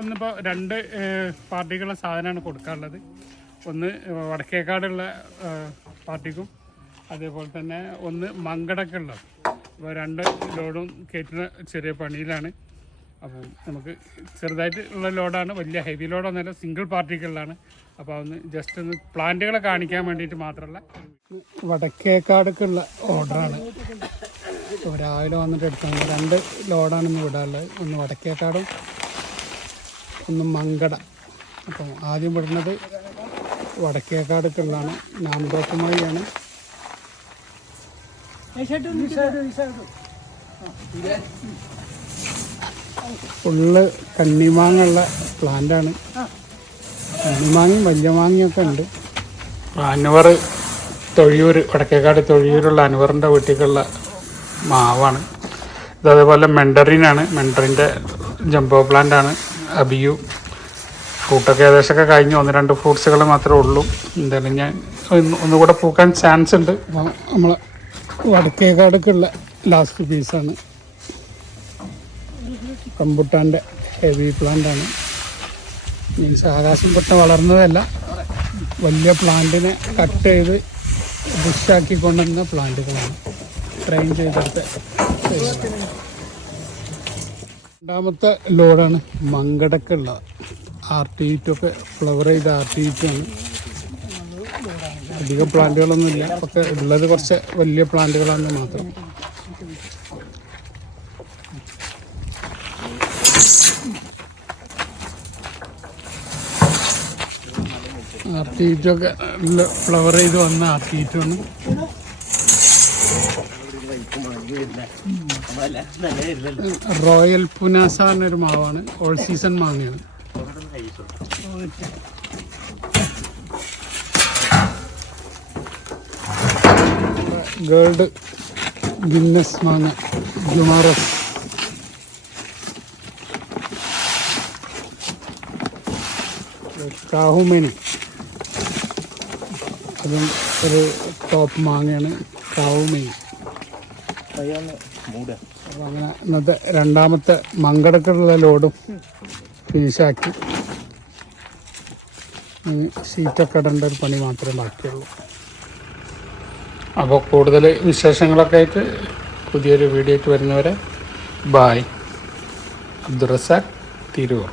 ഇന്നിപ്പോൾ രണ്ട് പാർട്ടിക്കുള്ള സാധനമാണ് കൊടുക്കാനുള്ളത്. ഒന്ന് വടക്കേക്കാടുള്ള പാർട്ടിക്കും അതേപോലെ തന്നെ ഒന്ന് മങ്കടക്കുള്ളത്. അപ്പോൾ രണ്ട് ലോഡും കയറ്റുന്ന ചെറിയ പണിയിലാണ്. അപ്പം നമുക്ക് ചെറുതായിട്ട് ഉള്ള ലോഡാണ്, വലിയ ഹെവി ലോഡൊന്നുമല്ല, സിംഗിൾ പാർട്ടിക്കുള്ളതാണ്. അപ്പോൾ അതൊന്ന് ജസ്റ്റ് ഒന്ന് പ്ലാന്റുകളെ കാണിക്കാൻ വേണ്ടിയിട്ട് മാത്രമല്ല. വടക്കേക്കാടുക്കുള്ള ഓർഡറാണ്. രാവിലെ വന്നിട്ട് എടുക്കാൻ രണ്ട് ലോഡാണ് ഇന്ന് വിടാനുള്ളത്. ഒന്ന് വടക്കേക്കാടും ഒന്ന് മങ്കട. അപ്പം ആദ്യം വിടുന്നത് വടക്കേക്കാടുക്കുള്ളതാണ്. നാംതോക്കുമഴിയാണ്. ഫുള്ള് കണ്ണിമാങ്ങുള്ള പ്ലാന്റാണ്. കണ്ണിമാങ്ങയും വലിയ മാങ്ങയൊക്കെ ഉണ്ട്. അൻവർ തൊഴിയൂർ, വടക്കേക്കാട് തൊഴിയൂരുള്ള അൻവറിൻ്റെ വീട്ടിലേക്കുള്ള മാവാണ്. ഇതേപോലെ മെൻഡറിനാണ്. മെൻഡറിൻ്റെ ജംബോ പ്ലാന്റാണ്. അബിയു ഫ്രൂട്ടൊക്കെ ഏകദേശമൊക്കെ കഴിഞ്ഞു. ഒന്ന് രണ്ട് ഫ്രൂട്ട്സുകൾ മാത്രമേ ഉള്ളൂ. എന്തായാലും ഞാൻ ഒന്നുകൂടെ പൂക്കാൻ ചാൻസ് ഉണ്ട്. നമ്മൾ വടക്കേക്കാടുക്കുള്ള ലാസ്റ്റ് പീസാണ്. റംബുട്ടാൻ്റെ ഹെവി പ്ലാന്റാണ്. മീൻസ് ആകാശം പൊട്ട വളർന്നതല്ല, വലിയ പ്ലാന്റിനെ കട്ട് ചെയ്ത് ബുഷാക്കി കൊണ്ടുവന്ന പ്ലാന്റുകളാണ്. ട്രെയിൻ ചെയ്തെടുത്ത് രണ്ടാമത്തെ ലോഡാണ് മങ്കടക്കുള്ള ആർട്ടിയിറ്റൊക്കെ ഫ്ലവർ ചെയ്ത ആർട്ടിയിറ്റാണ്. അധികം പ്ലാന്റുകളൊന്നുമില്ല, ഒക്കെ ഉള്ളത് കുറച്ച് വലിയ പ്ലാന്റുകളാണെന്ന് മാത്രം. ആർട്ടിയിറ്റൊക്കെ ഫ്ലവർ ചെയ്ത് വന്ന ആർട്ടിയിറ്റാണ്. റോയൽ പുനാസ എന്നൊരു മാവാണ്. ഓൾ സീസൺ മാങ്ങയാണ്. ഗേൾഡ് ഗിന്നസ് മാങ്ങ ജുമാറസ്. കാഹുമേനി, അതും ഒരു ടോപ്പ് മാങ്ങയാണ്. കാഹുമേനി. അപ്പോൾ അങ്ങനെ ഇന്നത്തെ രണ്ടാമത്തെ മങ്കടക്കുള്ള ലോഡും ഫിനിഷാക്കി. ഷീറ്റൊക്കെ ഇടേണ്ട ഒരു പണി മാത്രമേ ബാക്കിയുള്ളൂ. അപ്പോൾ കൂടുതൽ വിശേഷങ്ങളൊക്കെ ആയിട്ട് പുതിയൊരു വീഡിയോ ആയിട്ട് വരുന്നവരെ ബായ്. അബ്ദുറസാഖ്, തിരൂർ.